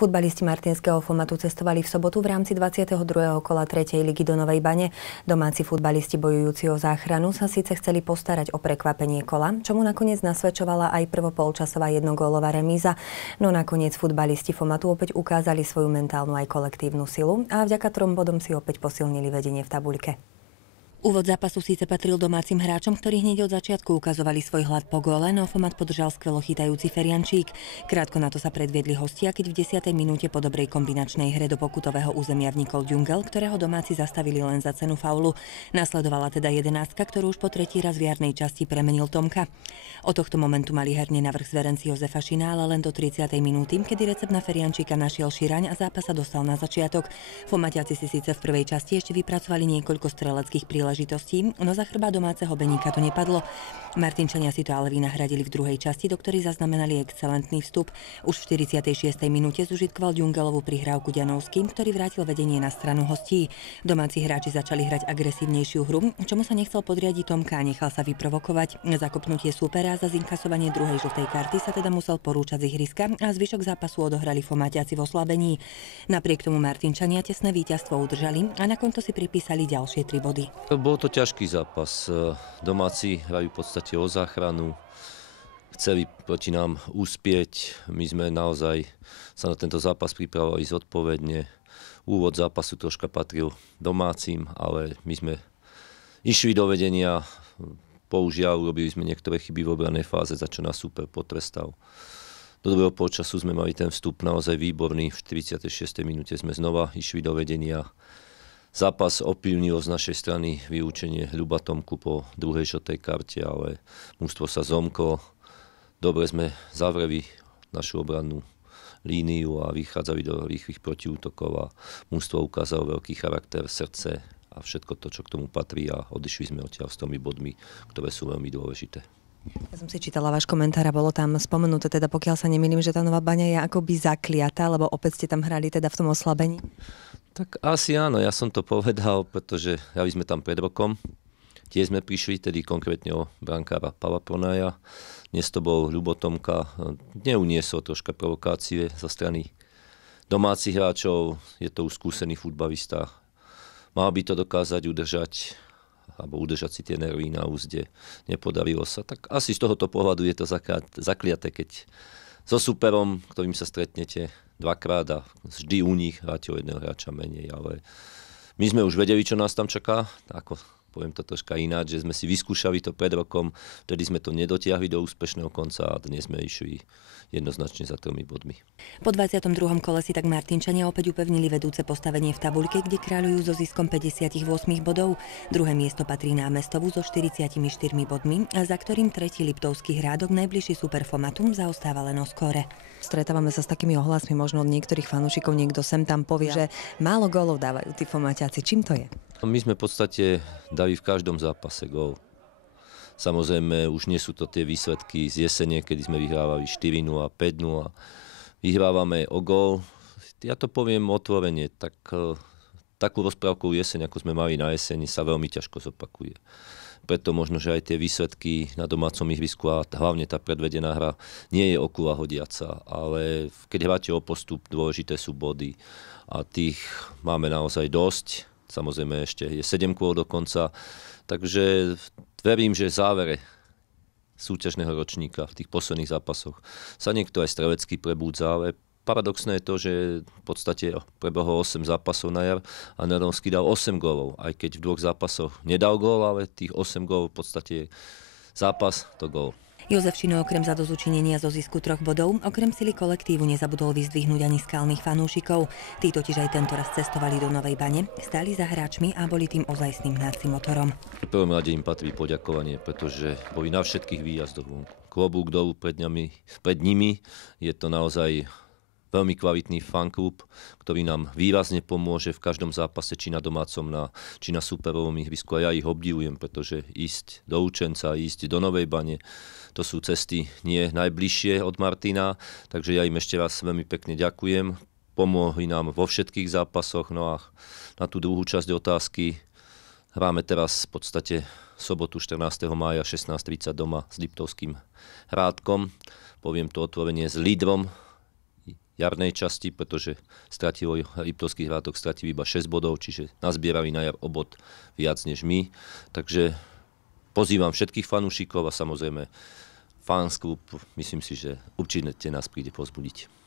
Futbalisti martinského Fomatu cestovali v sobotu v rámci 22. kola 3. ligy do Novej Bane. Domáci futbalisti bojujúci o záchranu sa síce chceli postarať o prekvapenie kola, čomu nakoniec nasvedčovala aj prvopolčasová jednogólová remíza. No nakoniec futbalisti Fomatu opäť ukázali svoju mentálnu aj kolektívnu silu a vďaka 3 bodom si opäť posilnili vedenie v tabuľke. Úvod zápasu síce patril domácim hráčom, ktorí hneď od začiatku ukazovali svoj hlad po góle, no Fomat podržal skvelo chytajúci Feriančík. Krátko na to sa predviedli hostia, keď v 10. minúte po dobrej kombinačnej hre do pokutového územia vnikol Djungel, ktorého domáci zastavili len za cenu faulu. Nasledovala teda 11, ktorú už po tretí raz v jarnej časti premenil Tomka. Od tohto momentu mali herne navrch zverenci Jozefa Šina, ale len do 30. minúty, kedy recept na Feriančíka našiel Širaň a zápas sa dostal na začiatok. Fomatiaci si síce v prvej časti ešte vypracovali niekoľko streleckých príležitostí, no za chrbát domáceho Beníka to nepadlo. Martinčania si to ale vynahradili v druhej časti, do ktorej zaznamenali excelentný vstup. Už v 46. minúte zužitkoval Djungelovú prihrávku Ďanovským, ktorý vrátil vedenie na stranu hostí. Domáci hráči začali hrať agresívnejšiu hru, čomu sa nechcel podriadiť Tomka a nechal sa vyprovokovať. Zakopnutie súpera za zinkasovanie druhej žltej karty sa teda musel porúčať z ihriska a zvyšok zápasu odohrali Fomatiaci v oslabení. Napriek tomu Martinčania tesné víťazstvo udržali a na konto si pripísali ďalšie 3 body. Bol to ťažký zápas. Domáci hrajú v podstate o záchranu. Chceli proti nám uspieť. My sme naozaj sa na tento zápas pripravovali zodpovedne. Úvod zápasu troška patril domácim, ale my sme išli do vedenia. Bohužiaľ, urobili sme niektoré chyby v obranej fáze, za čo nás super potrestal. Do druhého polčasu sme mali ten vstup naozaj výborný. V 36. minúte sme znova išli do vedenia. Zápas ovplyvnilo z našej strany vylúčenie Ľuba Tomku po druhej žltej karte, ale mužstvo sa zomklo. Dobre sme zavreli našu obrannú líniu a vychádzali do rýchlych protiútokov a mužstvo ukázalo veľký charakter, srdce a všetko to, čo k tomu patrí a odišli sme odtiaľ s 3 bodmi, ktoré sú veľmi dôležité. Ja som si čítala váš komentár a bolo tam spomenuté, teda pokiaľ sa nemýlim, že tá Nová Baňa je akoby zakliatá, lebo opäť ste tam hrali teda v tom oslabení. Tak asi áno, ja som to povedal, pretože hrali sme tam pred rokom. Tiež sme prišli tedy konkrétne o brankára Pavla Pronaja. Dnes to bol Ľubo Tomka. Neuniesol troška provokácie zo strany domácich hráčov. Je to už skúsený futbalista. Mal by to dokázať udržať si tie nervy na úzde. Nepodarilo sa. Tak asi z tohoto pohľadu je to zakliaté, keď so superom, ktorým sa stretnete dvakrát a vždy u nich hráte o jedného hráča menej, ale my sme už vedeli, čo nás tam čaká, ako poviem to troška ináč, že sme si vyskúšali to pred rokom, vtedy sme to nedotiahli do úspešného konca a dnes sme išli jednoznačne za 3 bodmi. Po 22. kole si tak Martinčania opäť upevnili vedúce postavenie v tabuľke, kde kráľujú so ziskom 58 bodov. Druhé miesto patrí Námestovu so 44 bodmi, a za ktorým tretí Liptovský Hrádok, najbližší super Fomatu, zaostáva len o skóre. Stretávame sa s takými ohlasmi, možno od niektorých fanúšikov niekto sem tam povie, že málo gólov dávajú tí Fomatiaci. Čím to je? My sme v podstate dali v každom zápase gól. Samozrejme, už nie sú to tie výsledky z jesene, kedy sme vyhrávali 4-0 a 5-0. Vyhrávame o gól. Ja to poviem otvorene, takú rozprávkovú jeseň, ako sme mali na jeseni, sa veľmi ťažko zopakuje. Preto možno, že aj tie výsledky na domácom ihrisku a hlavne tá predvedená hra nie je okula hodiaca, ale keď hráte o postup, dôležité sú body a tých máme naozaj dosť. Samozrejme ešte je 7 kôl do konca, takže verím, že v závere súťažného ročníka v tých posledných zápasoch sa niekto aj strelecky prebúdza, ale paradoxné je to, že v podstate prebehlo 8 zápasov na jar a Nerovský dal 8 gólov, aj keď v 2 zápasoch nedal gól, ale tých 8 gólov v podstate je zápas, to gól. Jozef Šino okrem zadozučinenia zo zisku 3 bodov, okrem sily kolektívu nezabudol vyzdvihnúť ani skalných fanúšikov. Tí totiž aj tento raz cestovali do Novej Bane, stáli za hráčmi a boli tým ozajstným hnacím motorom. V prvom rade im patrí poďakovanie, pretože boli na všetkých výjazdoch vonku. Klobúk dolu pred nimi, je to naozaj veľmi kvalitný fanklub, ktorý nám výrazne pomôže v každom zápase, či na domácom, či na superovom ihrisku. A ja ich obdivujem, pretože ísť do Učenca, ísť do Novej Bane, to sú cesty nie najbližšie od Martina, takže ja im ešte raz veľmi pekne ďakujem. Pomohli nám vo všetkých zápasoch. No a na tú druhú časť otázky hráme teraz v podstate sobotu 14. mája 16:30 doma s Liptovským Hrádkom. Poviem to otvorenie s lídrom jarnej časti, pretože Liptovský Hrátok stratil iba 6 bodov, čiže nazbierali na jar o bod viac než my. Takže pozývam všetkých fanúšikov a samozrejme fans klub, myslím si, že určite nás príde povzbudiť.